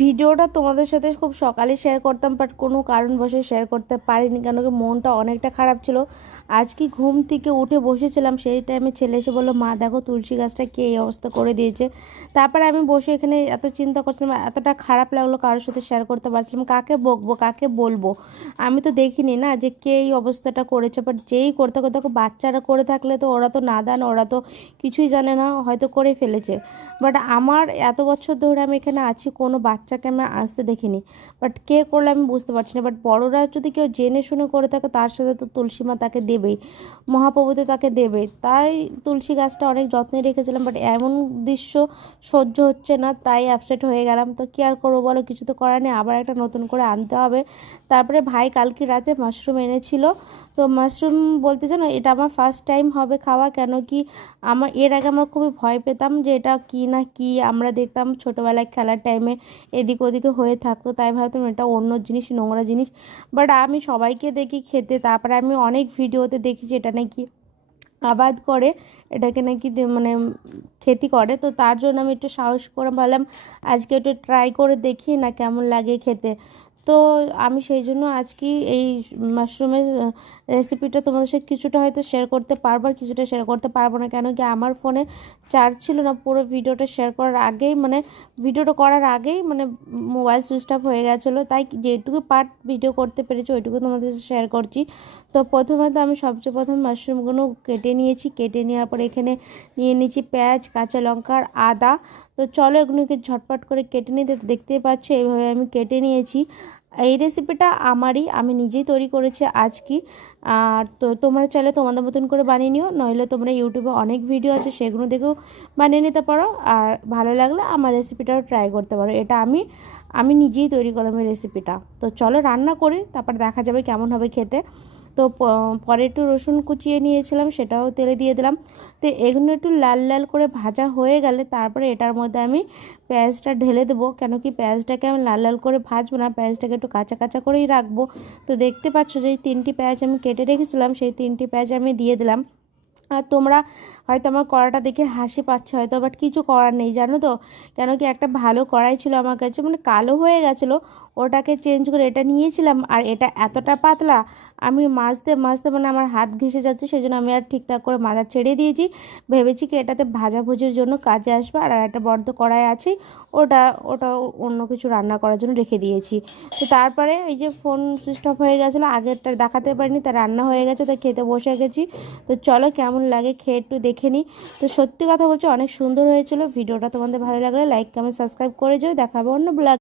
ভিডিওটা তোমাদের সাথে খুব সকালে শেয়ার করতাম, বাট কোনো কারণবশত শেয়ার করতে পারিনি, কেন কি মনটা অনেকটা খারাপ ছিল। আজকে ঘুম থেকে উঠে বসেছিলাম, সেই টাইমে ছেলে এসে বললো, মা দেখো তুলসী গাছটা কে এই অবস্থা করে দিয়েছে। তারপরে আমি বসে এখানে এত চিন্তা করছিলাম, এতটা খারাপ লাগলো, কারোর সাথে শেয়ার করতে পারছিলাম, কাকে বকবো কাকে বলবো। আমি তো দেখিনি না যে কে এই অবস্থাটা করেছে, বাট যেই করতে করতে বাচ্চারা করে থাকলে তো ওরা তো নাদান, ওরা তো কিছুই জানে না, হয়তো করে ফেলেছে। বাট আমার এত বছর ধরে আমি এখানে আছি, কোনো বাচ্চাকে আমি আসতে দেখিনি। বাট কে করলে আমি বুঝতে পারছি না। বাট বড়রা যদি কেউ জেনে শুনে করে থাকে, তার সাথে তো তুলসী মা তাকে দেবেই, মহাপ্রভু তো তাকে দেবে। তাই তুলসী গাছটা অনেক যত্নে রেখেছিলাম, বাট এমন দৃশ্য সহ্য হচ্ছে না, তাই আপসেট হয়ে গেলাম। তো কি আর করবো বলো, কিছু তো করার নেই, আবার একটা নতুন করে আনতে হবে। তারপরে ভাই কালকে রাতে মাশরুম এনেছিল। তো মাশরুম বলতে জানো, এটা আমার ফার্স্ট টাইম হবে খাওয়া, কেন কি আমার এর আগে আমরা খুবই ভয় পেতাম যে এটা কি না কি, আমরা দেখতাম ছোটোবেলায় খেলার টাইমে এদিক ওদিকে হয়ে থাকতো, তাই ভাবতাম এটা অন্য জিনিস, নোংরা জিনিস। বাট আমি সবাইকে দেখি খেতে, তারপরে আমি অনেক ভিডিওতে দেখি যে এটা নাকি আবাদ করে, এটাকে নাকি মানে ক্ষতি করে। তো তার জন্য আমি একটু সাহস করে ভাবলাম আজকে একটু ট্রাই করে দেখি না কেমন লাগে খেতে। তো আমি সেই জন্য আজকে এই মাশরুমের রেসিপিটা তোমাদের সাথে কিছুটা হয়তো শেয়ার করতে পারবো, আর কিছুটা শেয়ার করতে পারবো না, কেন কি আমার ফোনে চার্জ ছিল না পুরো ভিডিওটা শেয়ার করার আগেই, মানে ভিডিওটা করার আগেই মানে মোবাইল সুইচ অফ হয়ে গেছিলো। তাই যেটুকু পার্ট ভিডিও করতে পেরেছি ওইটুকু তোমাদের সাথে শেয়ার করছি। তো প্রথমে তো আমি সবচেয়ে প্রথম মাশরুমগুলো কেটে নিয়েছি, কেটে নেওয়ার পর এখানে নিয়ে নিয়েছি পেঁয়াজ, কাঁচা লঙ্কা আর আদা। তো চলো এগুলোকে ঝটপট করে কেটে নিতে, দেখতেই পাচ্ছ এইভাবে আমি কেটে নিয়েছি। এই রেসিপিটা আমারই, আমি নিজেই তৈরি করেছি আজকে। আর তো তোমরা চাইলে তোমাদের মতন করে বানিয়ে নিও, নইলে তোমরা ইউটিউবে অনেক ভিডিও আছে সেগুলো দেখেও বানিয়ে নিতে পারো। আর ভালো লাগলে আমার রেসিপিটাও ট্রাই করতে পারো, এটা আমি আমি নিজেই তৈরি করলাম এই রেসিপিটা। তো চলো রান্না করি, তারপর দেখা যাবে কেমন হবে খেতে। তো পরে একটু রসুন কুচিয়ে নিয়েছিলাম, সেটাও তেলে দিয়ে দিলাম। তো এগুলো একটু লাল লাল করে ভাজা হয়ে গেলে তারপরে এটার মধ্যে আমি পেঁয়াজটা ঢেলে দেবো, কেন কি পেঁয়াজটাকে আমি লাল লাল করে ভাজবো না, পেঁয়াজটাকে একটু কাঁচা কাঁচা করেই রাখবো। তো দেখতে পাচ্ছ যে এই 3টি পেঁয়াজ আমি কেটে রেখেছিলাম, সেই 3টি পেঁয়াজ আমি দিয়ে দিলাম। আর তোমরা হয়তো আমার কড়াটা দেখে হাসি পাচ্ছে হয়তো, বাট কিছু করার নেই জানো তো, কেন কি একটা ভালো কড়াই ছিল আমার কাছে, মানে কালো হয়ে গেছিলো, ওটাকে চেঞ্জ করে এটা নিয়েছিলাম। আর এটা এতটা পাতলা, আমি মাজতে মাজতে মানে আমার হাত ঘেঁষে যাচ্ছে, সেই জন্য আমি আর ঠিকঠাক করে মাজা ছেড়ে দিয়েছি। ভেবেছি কি এটাতে ভাজাভুজির জন্য কাজে আসবে, আর একটা বড় কড়াই আছে, ওটা ওটা অন্য কিছু রান্না করার জন্য রেখে দিয়েছি। তো তারপরে এই যে ফোন সুইচ অফ হয়ে গেছিলো, আগেরটা দেখাতে পারিনি, তা রান্না হয়ে গেছে, তাই খেতে বসে গেছি। তো চলো কেমন লাগে খেয়ে একটু দেখে নিই। তো সত্যি কথা বলছি অনেক সুন্দর হয়েছিল। ভিডিওটা তোমাদের ভালো লাগলে লাইক কমেন্ট সাবস্ক্রাইব করে যাও, দেখাবো অন্য ব্লগ।